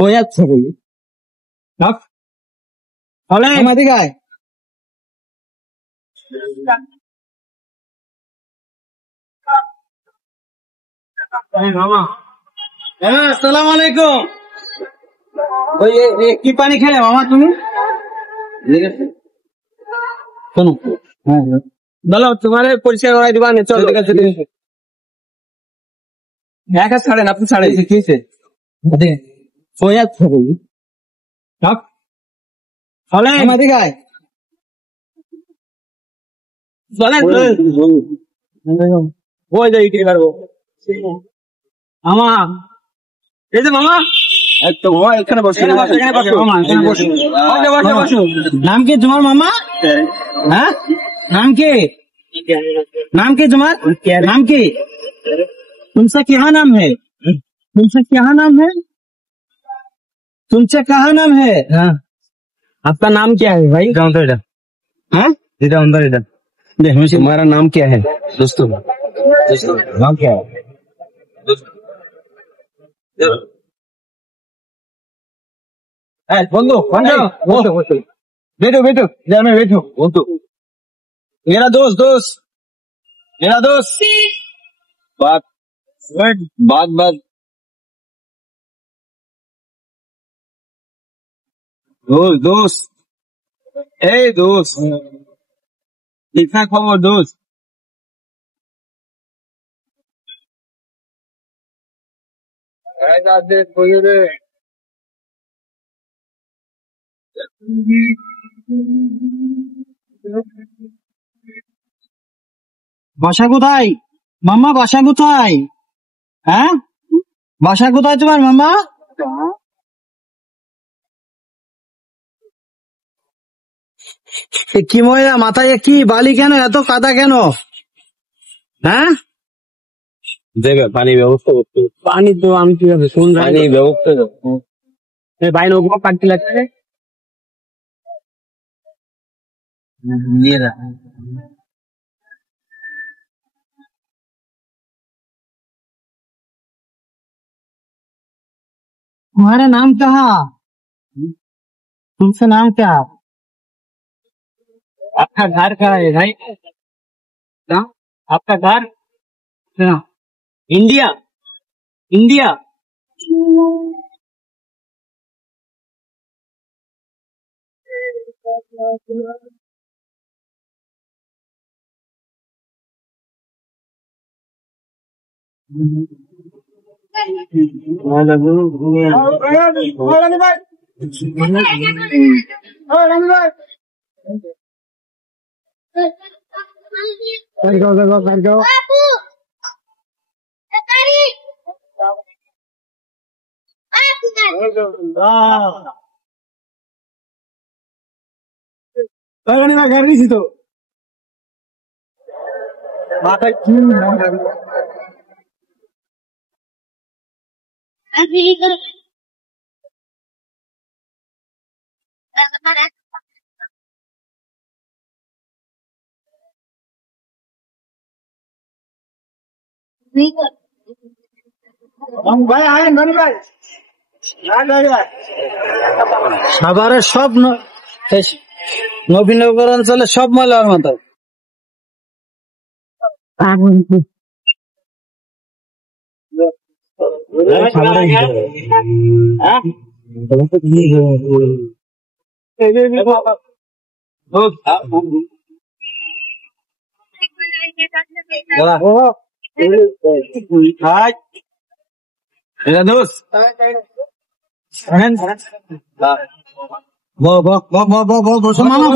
হয়ে যাচ্ছে এদিকে আয়। আসসালামু আলাইকুম। ওই কি পানি খেলে মামা তুমি? শোনো, বলো তোমার পরিষ্কার করাই দিবা না? চলো এক হাত ছাড়েন, আপনি ছাড়েন। কি হয়েছে? হয়ে যাচ্ছে এদিকে আয়। ওই যে ইটি পারবো মামা। এই যে মামা, এখানে বসো। নাম কি তোমার মামা? হ্যাঁ, नाम के तुम्हार नाम के? तुमसे क्या नाम है? तुमसे कहाँ नाम है? हाँ, आपका नाम क्या है भाई? हाँ, तुम्हारा नाम क्या है दोस्तों? नाम क्या है? बंधु बैठो इधर में बैठो। बंधु मेरा दोस्त बात दोस्त कितना खबर दोस्त? বাসা কোথায় মামা? বাসা কোথায়? হ্যাঁ, বাসা কোথায় তোমার মামা? কি মহিলা, মাথায় কি বালি কেন? এত কাদা কেন? হ্যাঁ, দেবে পানি ব্যবস্থা করতে। পানি তো আমি কিভাবে শুন, পানি ব্যবস্থা ভাই নৌকো কাটতে লাগছে। तुम्हारा नाम क्या? तुमसे नाम क्या? आपका घर कहाँ है भाई? आपका घर इंडिया? तो माता সাভারে সব নবীনগর অঞ্চলে সব ময়লার মতো। বসো মামা,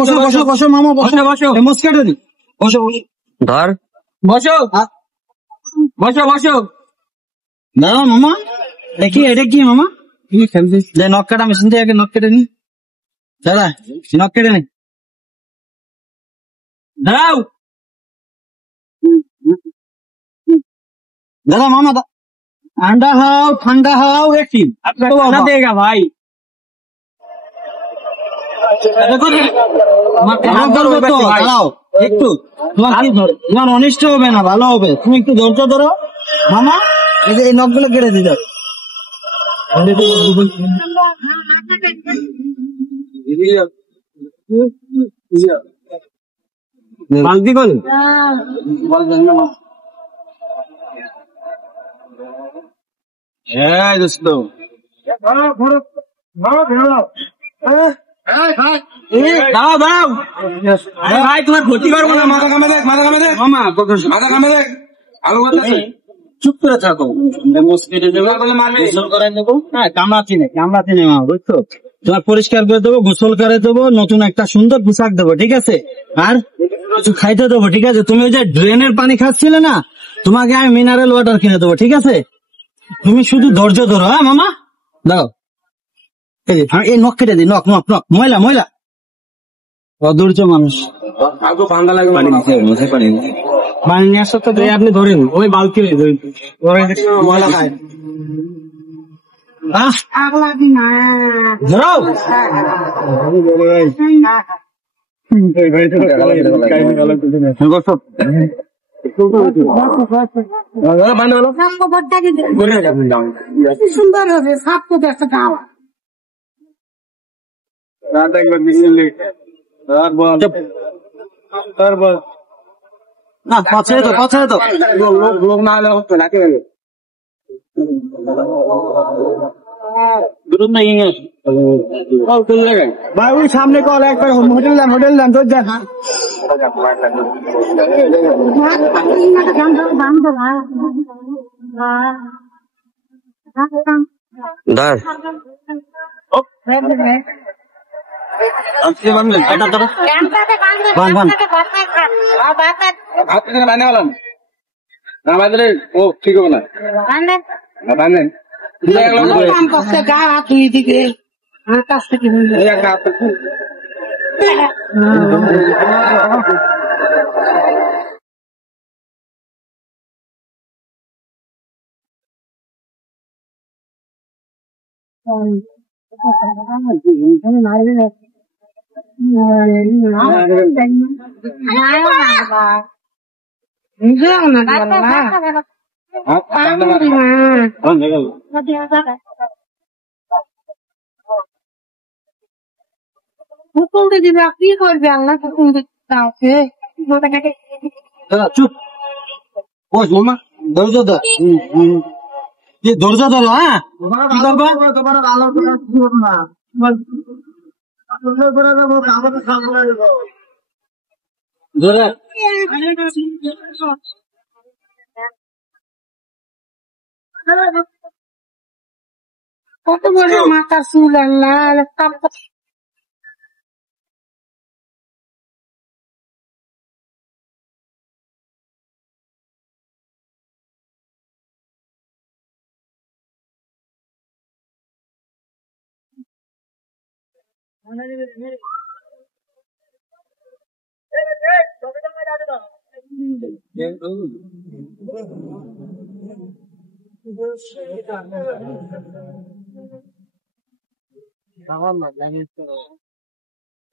বসো মামা, বসো মুস্কেট বসো ধর, বসো দাঁড়া মামা। দেখি এটা কি মামা? নখ কাটা মেশিন থেকে আগে নখ কেটে নি। দাদা নখ কেটে নি, দাঁড়াও দাদা। মামা ঠান্ডা হাও একটি দেगा ভাই। দাঁড়াও একটু, তোমার অনিষ্ট হবে না, ভালো হবে। তুমি একটু ধৈর্য ধরো মামা। এই যে এই নখগুলো কেটে দিতে বালতি কল হ্যাঁ দোস্ত দাও দাও ভাই তোমার ক্ষতি করবো না। মাথা কামে দেখ, মাথা কামে দেখ, মাথা কামে দেখ। আলু করতেছে, চুপ করে থাকো। কামড়াচ্ছি না, কামড়াচ্ছি না মা, বুঝছো? তোমার পরিষ্কার করে দেবো, গোসল করে দেবো, নতুন একটা সুন্দর পোশাক দেবো, ঠিক আছে? আর কিছু খাইতে দেবো, ঠিক আছে? তুমি ওই যে ড্রেনের পানি খাচ্ছিলে না, তোমাকে আমি মিনারেল ওয়াটার কিনে দেবো, ঠিক আছে? তুমি শুধু ধৈর্য ধরো। হ্যাঁ মামা, দাও। এই নখ কেটে দিই, নখ নখ নখ, ময়লা ময়লা, অধৈর্য মানুষ। পানি নিয়ে আসো তো, আপনি ধরেন ওই বালতি ময়লা খায়। সুন্দর হবে সাপ কোথায় একটা খাওয়া না পাচ্ছে তো, পাচ্ছে তো লোক না হলে ডাকে ভাই ওই সামনে কল একবার হোটেল দেন, হোটেল দেন তোর দেন। ও ঠিক হবে না দুই দিকে কাছ থেকে হুকুমকে দিবে কি করবে আল্লাহ হুকুম দিতে চুপ বস মামা, ধৈর্য ধর, ধৈর্য ধরো। হ্যাঁ কি করবা? তোমার আলো না ধরে কত বড় মাথা চুল আল্লাহ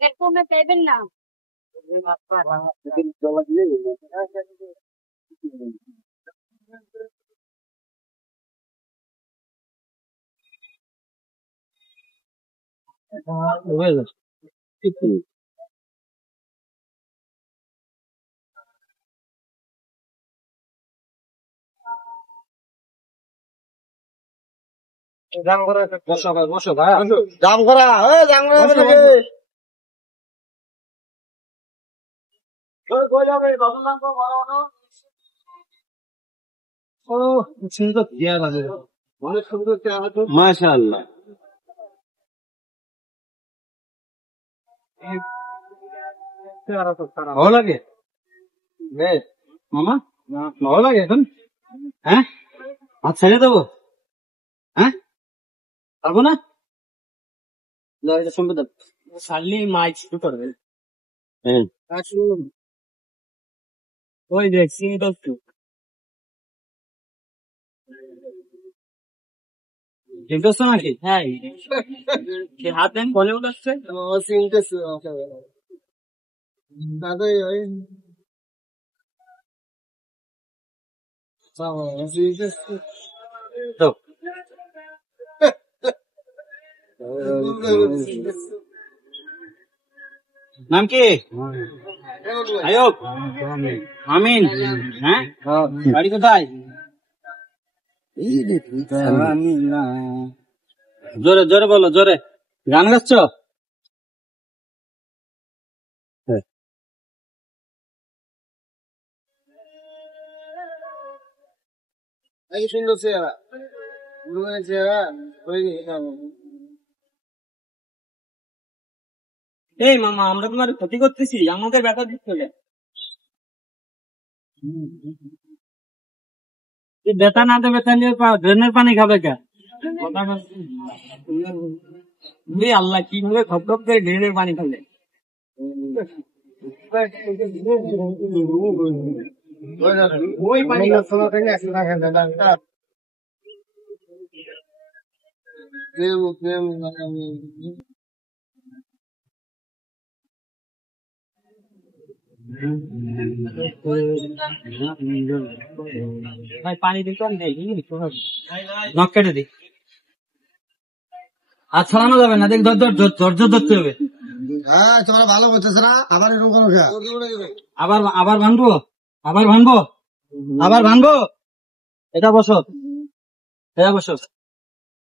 এরকমে পেবেন না বসো ভাই, জাম করা জাম করা মাশাআল্লাহ। ভালো লাগে মামা, ভালো লাগে এখন? হ্যাঁ হাত ছেড়ে দেবো? হ্যাঁ পারবো না, সম্পদ সারলি মাছ শুরু করবে। হ্যাঁ ওই দেখছি তো দেখতেছো নাকি? হ্যাঁ হাত দেন বলে উঠছে নাম কি? আয়ুব। আমিন। হ্যাঁ, বাড়ি কোথায়? জোরে জোরে বলো, জোরে। গান গাচ্ছ? সুন্দর চেহারা, চেহারা। এই মামা, আমরা তোমার ক্ষতি করতেছি, আমাদের ব্যথা দিচ্ছে। ব্যথা না দেবে তাহলে ড্রেনের পানি খাবে কে? আল্লাহ, কিভাবে খপ খপ করে ড্রেনের পানি খাবে? ওই পানি ভাই, পানি দিতে নখ কেটে দি। আর ছড়ানো যাবে না, দেখ ধৈর্য ধরতে হবে। হ্যাঁ, তোমরা ভালো করতেছ না, আবার এরকম করো। আবার আবার ভাঙবো, আবার ভাঙবো, আবার ভাঙবো। এটা বসো, এটা বসো,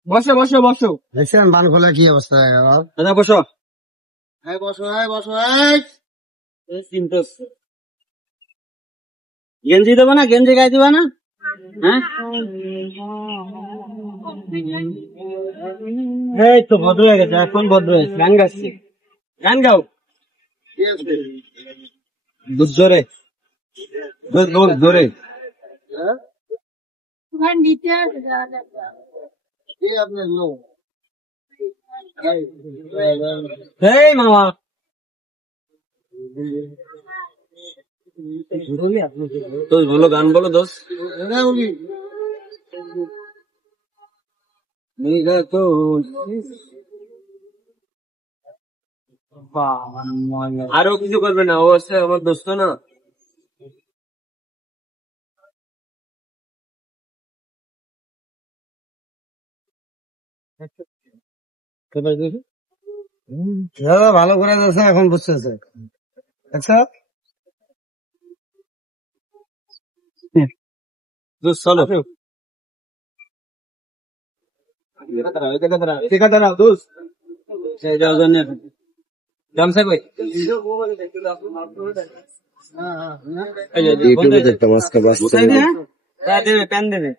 বসো বসো বসো। দেখছেন বান খোলা কি অবস্থা? এটা বসো, বসো বসো। গেঞ্জি দেবো না? গেঞ্জি গায়ে দিবা না? হ্যাঁ, এই তো ভদ্র হয়ে গেছে, এখন ভদ্র হয়েছে। গান গাচ্ছি, গান গাও জোরে জোরে। তোমার নিতে এই মামা, দোষ বলো, গান বলো দোষ। আরো কিছু করবে না, ও হচ্ছে আমার দোস্ত না। ভালো করে দিয়েছে, এখন বুঝতেছে। আচ্ছা, চলো ঠিক আছে, দাঁড়াও দোষ। গামছা কই? দেবে, প্যান দেবে।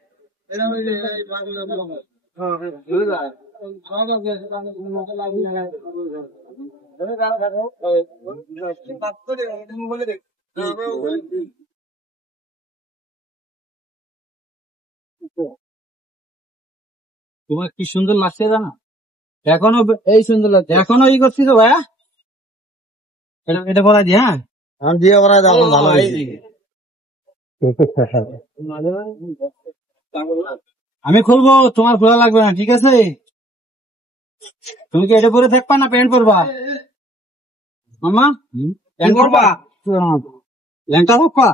তোমার কি সুন্দর লাগছে জানো? এখনো এই সুন্দর লাগছে, এখনো ই করছি তো ভাইয়া। এটা বলা দি। হ্যাঁ, আমি দিয়ে করা যাবো ভালো। আমি খুলবো, তোমার খোলা লাগবে না, ঠিক আছে? তুমি কি এটা পরে থাকবা না প্যান্ট পরবা? মামা, প্যান্ট পরবা? ল্যাংটা থাকবা?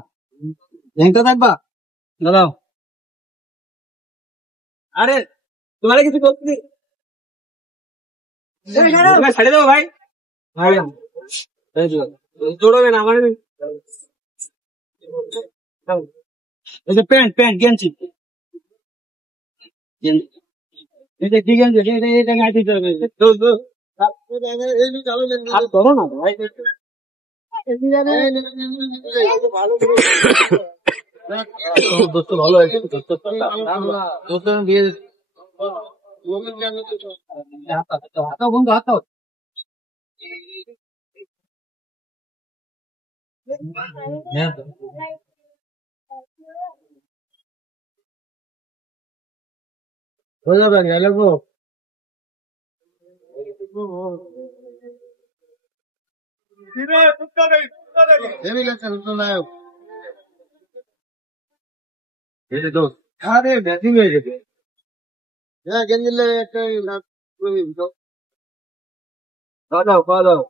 ল্যাংটা থাকবা? দাঁড়াও। আরে তোমার কিছু করছি, ছাড়ে দেবো ভাই। জোড়বে না আমার। প্যান্ট প্যান্ট গেঞ্জি, এটা কি গেঞ্জি? এটা গায়ে দিতে হবে। করো না ভাই, দোস্ত ভালো হয়েছে। দোস্ত বিয়ে হাতাও বন্ধু, হাতাও। হয়ে যাবে, গেলে গো। আরে ব্যাটিং হয়ে গেছে। হ্যাঁ, গেঞ্জিলে একটা খাওয়া দাও, খাওয়া দাও।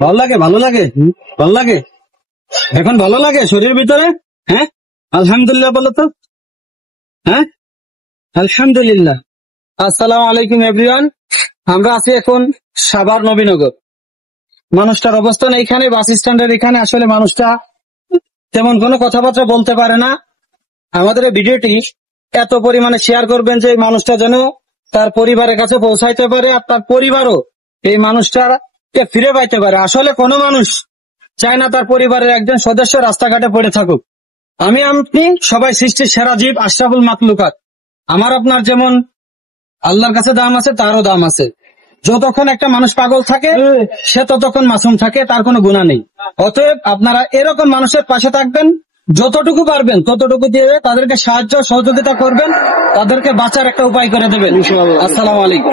ভালো লাগে, ভালো লাগে, ভালো লাগে, এখন ভালো লাগে শরীরের ভিতরে। হ্যাঁ, আলহামদুলিল্লাহ বলো তো। হ্যাঁ, আলহামদুলিল্লাহ। আসসালামু আলাইকুম এভরিওয়ান। আমরা আছি এখন সাভার নবীনগর। মানুষটার অবস্থান এইখানে, বাস স্ট্যান্ডের এখানে। আসলে মানুষটা তেমন কোনো কথাবার্তা বলতে পারে না। আমাদের এই ভিডিওটি এত পরিমাণে শেয়ার করবেন যে এই মানুষটা যেন তার পরিবারের কাছে পৌঁছাইতে পারে, আর তার পরিবারও এই মানুষটাকে ফিরে পাইতে পারে। আসলে কোনো মানুষ চায় না তার পরিবারের একজন সদস্য রাস্তাঘাটে পড়ে থাকুক। আপনি সবাই সৃষ্টির সেরা জীব, আশরাফুল মাখলুকাত। আমার আপনার যেমন আল্লাহর কাছে দাম আছে, তারও দাম আছে। যতক্ষণ একটা মানুষ পাগল থাকে সে ততক্ষণ মাসুম থাকে, তার কোনো গুনাহ নেই। অতএব আপনারা এরকম মানুষের পাশে থাকবেন, যতটুকু পারবেন ততটুকু দিয়ে তাদেরকে সাহায্য সহযোগিতা করবেন, তাদেরকে বাঁচার একটা উপায় করে দেবেন। আসসালামু আলাইকুম।